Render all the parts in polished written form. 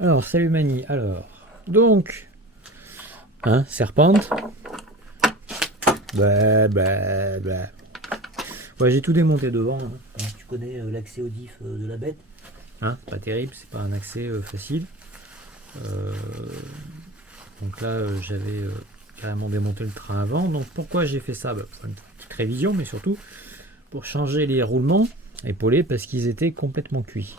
Alors, salut Mani. Alors, donc, hein, serpente. Bah. Ouais, j'ai tout démonté devant, hein. Alors, tu connais l'accès au diff de la bête. Hein, c'est pas terrible, c'est pas un accès facile. Euh, donc là, j'avais carrément démonté le train avant. Donc pourquoi j'ai fait ça? Pour une petite révision, mais surtout pour changer les roulements épaulés parce qu'ils étaient complètement cuits.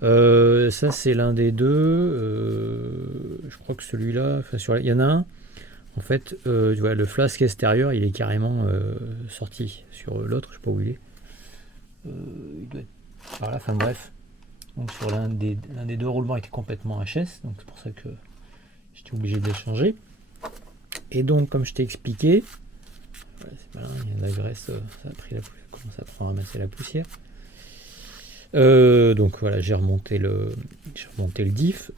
Ça c'est l'un des deux. Je crois que celui-là, il y en a un. En fait, tu vois, le flasque extérieur, il est carrément sorti. Sur l'autre, je sais pas où il est. Il doit être par là. Enfin bref. Donc sur l'un des deux roulements était complètement HS. Donc c'est pour ça que j'étais obligé de les changer. Et donc, comme je t'ai expliqué, voilà, c'est malin, il y a de la graisse, ça a pris commence à prendre ramasser la poussière. Donc voilà, j'ai remonté le diff.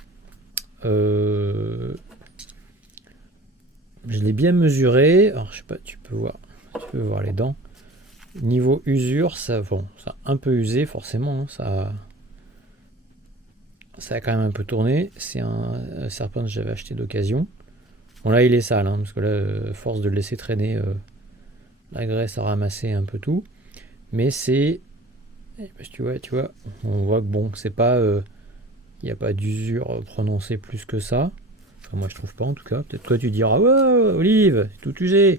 Je l'ai bien mesuré. Alors je sais pas, tu peux voir les dents. Niveau usure, ça a un peu usé forcément. Hein, ça a quand même un peu tourné. C'est un serpent que j'avais acheté d'occasion. Bon là il est sale, hein, parce que là, force de le laisser traîner, la graisse a ramassé un peu tout. Mais c'est, tu vois, on voit que bon, c'est pas, il n'y a pas d'usure prononcée plus que ça. Enfin, moi je trouve pas en tout cas. Peut-être toi tu diras, ouais, Olive, c'est tout usé.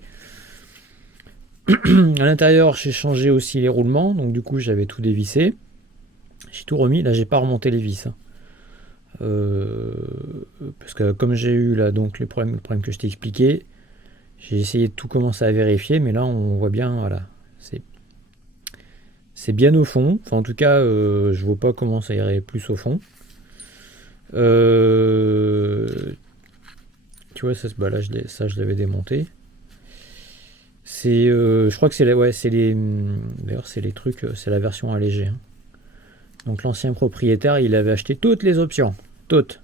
À l'intérieur, j'ai changé aussi les roulements, donc du coup j'avais tout dévissé. J'ai tout remis. Là, j'ai pas remonté les vis. Hein. Parce que comme j'ai eu là donc le problème que je t'ai expliqué, j'ai essayé de tout commencer à vérifier, mais là on voit bien, voilà, c'est bien au fond. Enfin en tout cas, je vois pas comment ça irait plus au fond. Tu vois, là je l'avais démonté. Je crois que d'ailleurs c'est les trucs, c'est la version allégée. Hein. Donc l'ancien propriétaire, il avait acheté toutes les options, toutes,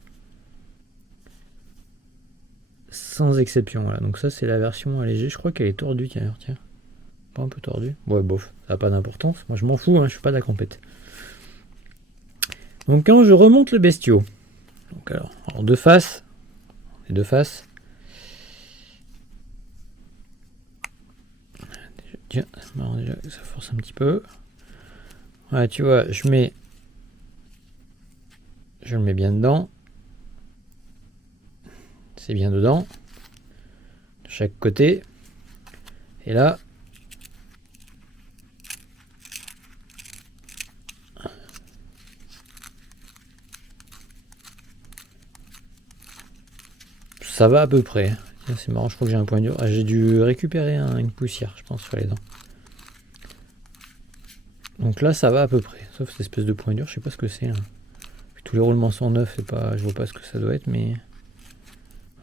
sans exception. Voilà. Donc ça c'est la version allégée. Je crois qu'elle est tordue, tiens. Pas un peu tordue. Ouais, bof, ça n'a pas d'importance. Moi je m'en fous, hein, je suis pas de la compète. Donc quand je remonte le bestiau, donc alors de face, les deux faces. Tiens, déjà ça force un petit peu. Voilà, tu vois, je le mets bien dedans. C'est bien dedans. De chaque côté. Et là, ça va à peu près. Tiens, c'est marrant, je crois que j'ai un point dur. Ah, j'ai dû récupérer une poussière, je pense, sur les dents. Donc là, ça va à peu près. Sauf cette espèce de point dur, je sais pas ce que c'est. Hein. Tous les roulements sont neufs, je vois pas ce que ça doit être, mais...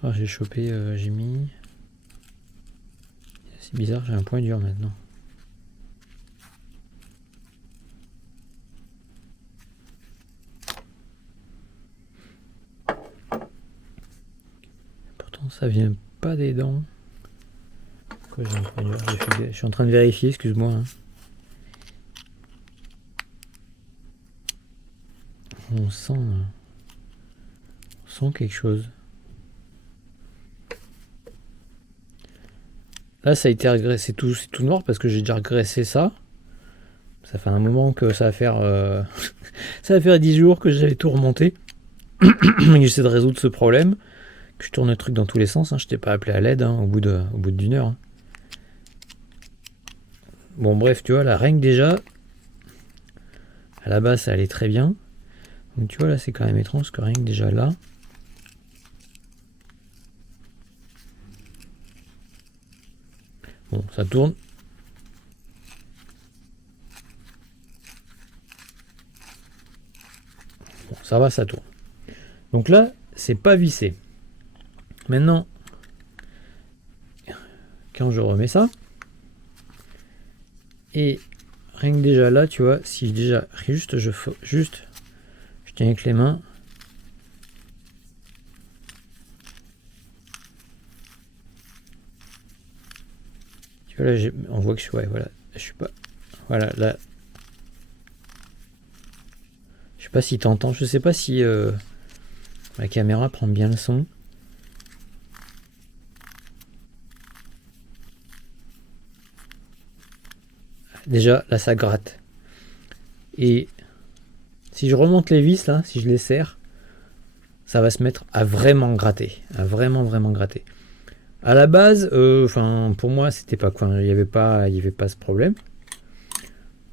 Alors, j'ai chopé, j'ai mis... C'est bizarre, j'ai un point dur maintenant. Pourtant, ça vient pas des dents. Pourquoi j'ai un point dur? Je suis en train de vérifier, excuse-moi. Hein. On sent quelque chose. Là, ça a été régressé, c'est tout noir parce que j'ai déjà régressé ça. Ça fait un moment que ça va faire... ça va faire 10 jours que j'avais tout remonté. J'essaie de résoudre ce problème. Que je tourne le truc dans tous les sens. Hein. Je t'ai pas appelé à l'aide au bout d'une heure. Hein. Bon, bref, tu vois, la règle déjà, à la base, ça allait très bien. Donc, tu vois, là, c'est quand même étrange parce que rien que déjà là... Bon, ça tourne. Bon, ça va, ça tourne. Donc là, c'est pas vissé. Maintenant, quand je remets ça, et rien que déjà là, tu vois, si déjà, je tiens avec les mains. Tu vois, là, on voit que je suis pas, voilà, là, je sais pas si t'entends, je sais pas si, La caméra prend bien le son. Déjà, là, ça gratte. Et si je remonte les vis, là, si je les serre, ça va se mettre à vraiment gratter. À vraiment, vraiment gratter. À la base, pour moi, c'était pas quoi. Il n'y avait pas ce problème.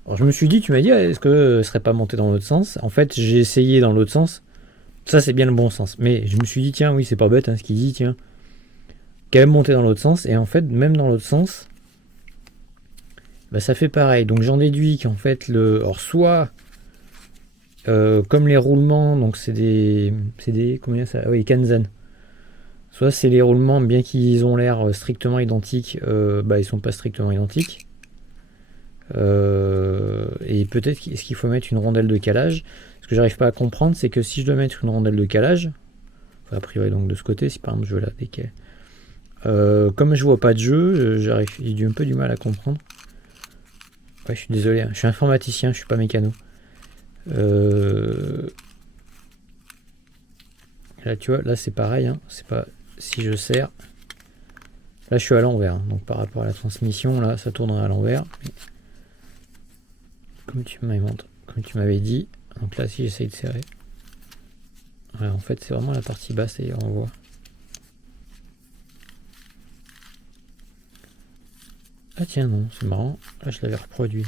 Alors, je me suis dit, tu m'as dit, est-ce que ce serait pas monté dans l'autre sens? En fait, j'ai essayé dans l'autre sens. Ça, c'est bien le bon sens. Mais je me suis dit, tiens, oui, c'est pas bête, hein, ce qu'il dit, tiens. Quand même monter dans l'autre sens. Et en fait, même dans l'autre sens, bah, ça fait pareil. Donc, j'en déduis qu'en fait, alors, soit, comme les roulements, donc c'est des, combien ça? Oui, Kanzen. Soit c'est les roulements, bien qu'ils ont l'air strictement identiques, bah, ils sont pas strictement identiques. Et peut-être est-ce qu'il faut mettre une rondelle de calage. Ce que j'arrive pas à comprendre, c'est que si je dois mettre une rondelle de calage, enfin, a priori donc de ce côté, si par exemple je veux la décaler, comme je vois pas de jeu, j'ai un peu du mal à comprendre. Ouais, je suis désolé, hein, je suis informaticien, je suis pas mécano. Là tu vois, là c'est pareil, hein, c'est pas si je serre. Là je suis à l'envers, hein, donc par rapport à la transmission, là ça tournerait à l'envers. Comme tu m'avais dit, donc là si j'essaye de serrer, ouais, en fait c'est vraiment la partie basse et on voit. Ah tiens non, c'est marrant, là je l'avais reproduit.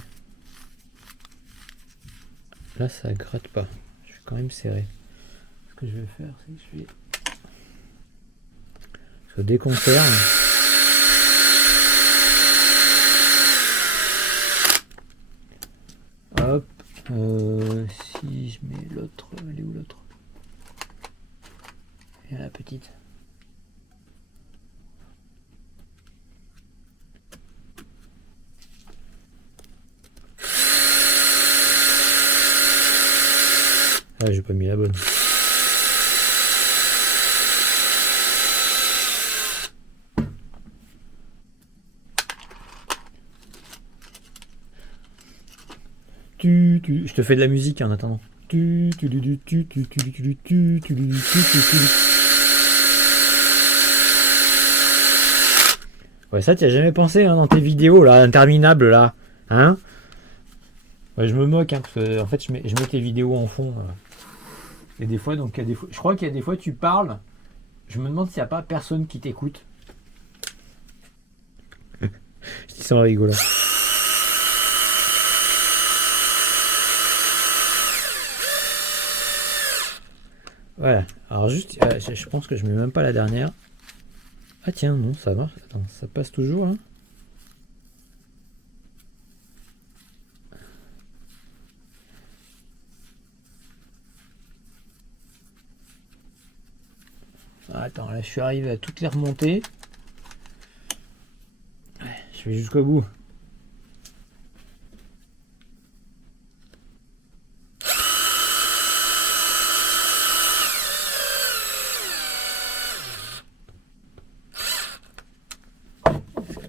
Là ça gratte pas, je vais quand même serrer. Ce que je vais faire c'est que je vais... Parce que dès qu'on serre... Hop, si je mets l'autre, elle est où l'autre? Et la petite. Ah, j'ai pas mis la bonne. Je te fais de la musique en attendant. Ouais, ça, tu as jamais pensé hein, dans tes vidéos là, interminables là, hein? Ouais, je me moque, hein, parce que en fait, je mets tes vidéos en fond. Et des fois, donc, je crois qu'il y a des fois, tu parles. Je me demande s'il n'y a pas personne qui t'écoute. Je dis ça en rigolant. Voilà. Alors juste, je pense que je mets même pas la dernière. Ah tiens, non, ça marche. Attends, ça passe toujours là. Ah, attends, là je suis arrivé à toutes les remonter. Je vais jusqu'au bout.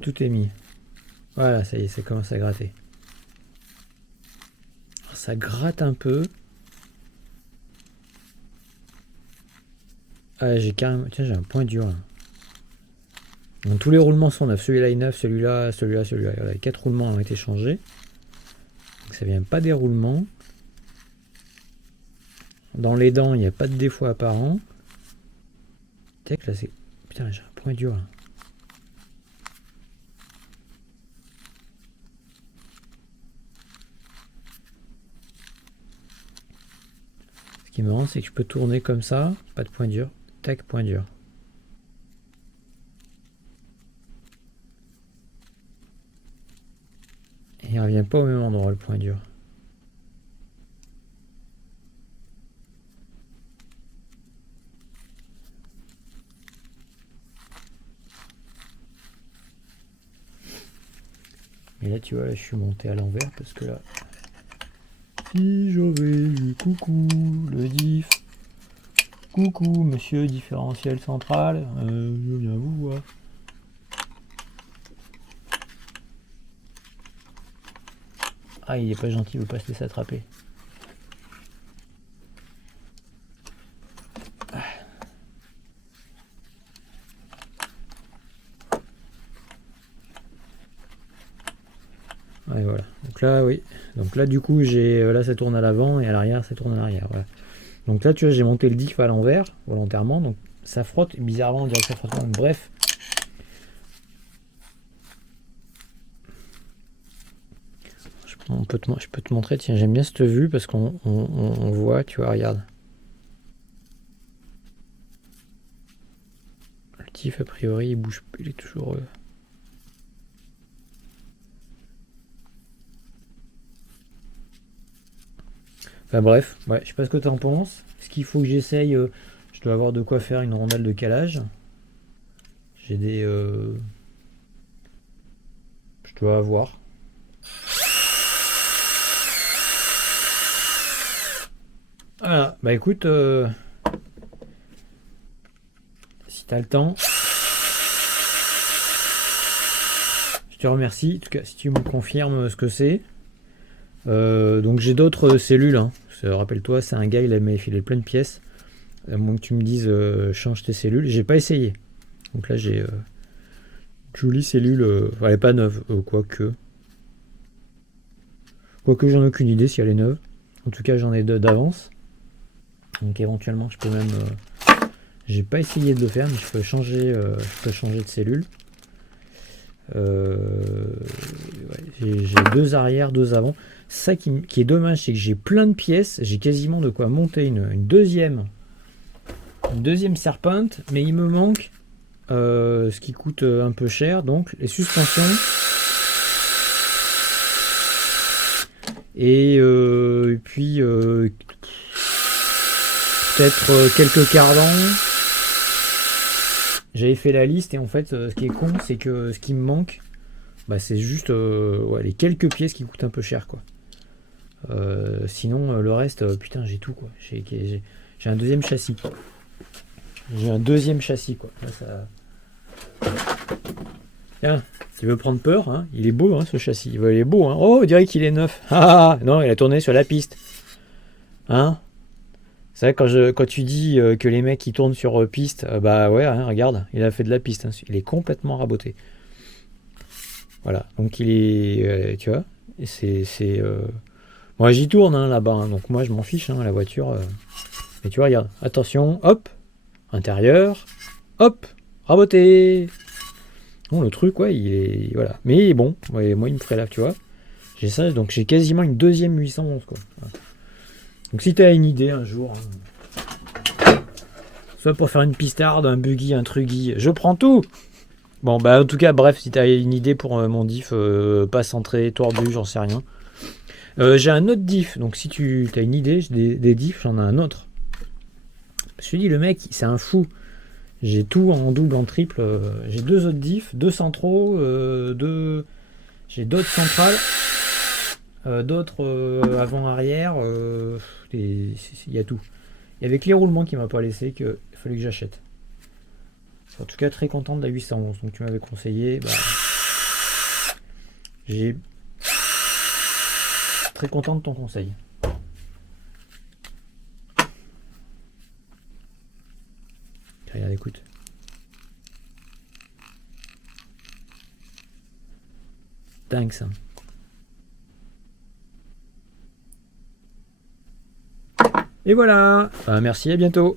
Tout est mis. Voilà, ça y est, ça commence à gratter. Alors, ça gratte un peu. Ah, j'ai carrément... Tiens, j'ai un point dur là. Donc, tous les roulements sont neufs. Celui-là est neuf, celui-là, celui-là, celui-là. Voilà, les 4 roulements ont été changés. Donc, ça vient pas des roulements. Dans les dents, il n'y a pas de défaut apparent. Tac, là c'est... Putain, j'ai un point dur là. Ce qui me rend, c'est que je peux tourner comme ça, pas de point dur. Tac, point dur. Et il revient pas au même endroit le point dur. Et là tu vois, là, je suis monté à l'envers parce que là... Si j'avais eu coucou le diff. Coucou monsieur différentiel central, je viens vous voir. Ah, il est pas gentil, il veut pas se laisser attraper. Donc là, oui. Donc là, du coup, là, ça tourne à l'avant et à l'arrière, ça tourne à l'arrière. Voilà. Donc là, tu vois, j'ai monté le diff à l'envers, volontairement. Donc ça frotte. Bizarrement, on dirait que ça frotte pas. Donc, bref. Je peux te montrer. Tiens, j'aime bien cette vue parce qu'on voit, tu vois, regarde. Le diff, a priori, il bouge. Il est toujours... Enfin bref, ouais, je sais pas ce que tu en penses. Ce qu'il faut que j'essaye, je dois avoir de quoi faire une rondelle de calage. J'ai des... je dois avoir. Voilà, bah écoute, si t'as le temps, je te remercie. En tout cas, si tu me confirmes ce que c'est. Donc j'ai d'autres cellules, hein. Rappelle-toi, c'est un gars, il m'a filé plein de pièces. À moins que tu me dises change tes cellules. J'ai pas essayé. Donc là j'ai jolie cellule, elle est pas neuve, quoique j'en ai aucune idée si elle est neuve. En tout cas j'en ai deux d'avance. Donc éventuellement je peux même... j'ai pas essayé de le faire, mais je peux changer de cellule. J'ai deux arrière, deux avant. Ça qui est dommage, c'est que j'ai plein de pièces. J'ai quasiment de quoi monter une deuxième serpente, mais il me manque ce qui coûte un peu cher, donc les suspensions et puis peut-être quelques cardans. J'avais fait la liste et en fait ce qui est con, c'est que ce qui me manque, bah, c'est juste les quelques pièces qui coûtent un peu cher, quoi. Sinon le reste, putain, j'ai tout, quoi. J'ai un deuxième châssis. J'ai un deuxième châssis, quoi. Là, ça... Tiens, tu veux prendre peur, hein, il est beau, hein, ce châssis. Il est beau, hein. Oh, on dirait qu'il est neuf. Ah non, il a tourné sur la piste. Hein? C'est vrai, quand tu dis que les mecs ils tournent sur piste, bah ouais, hein, regarde, il a fait de la piste. Hein. Il est complètement raboté. Voilà, donc il est, tu vois, moi j'y tourne, hein, là-bas, hein, donc moi je m'en fiche, hein, la voiture. Mais tu vois, regarde, attention, hop, intérieur, hop, raboté. Bon, le truc, ouais, il est, voilà. Mais bon, ouais, moi il me ferait là, tu vois. J'ai ça, donc j'ai quasiment une deuxième 811, quoi. Voilà. Donc si tu as une idée un jour, hein, soit pour faire une pistarde, un buggy, un truggy, je prends tout. Bon, bah en tout cas, bref, si tu as une idée pour mon diff, pas centré, tordu, j'en sais rien. J'ai un autre diff, donc si tu as une idée des diffs, j'en ai un autre. Je me suis dit, le mec, c'est un fou. J'ai tout en double, en triple. J'ai deux autres diffs, deux centraux, j'ai d'autres centrales, d'autres avant-arrière. Il y a tout. Il y avait que les roulements qui m'a pas laissé, qu'il fallait que j'achète. En tout cas, très content de la 811. Donc tu m'avais conseillé. Bah, j'ai très content de ton conseil. Regarde, écoute. Dingue ça. Et voilà. Merci, à bientôt.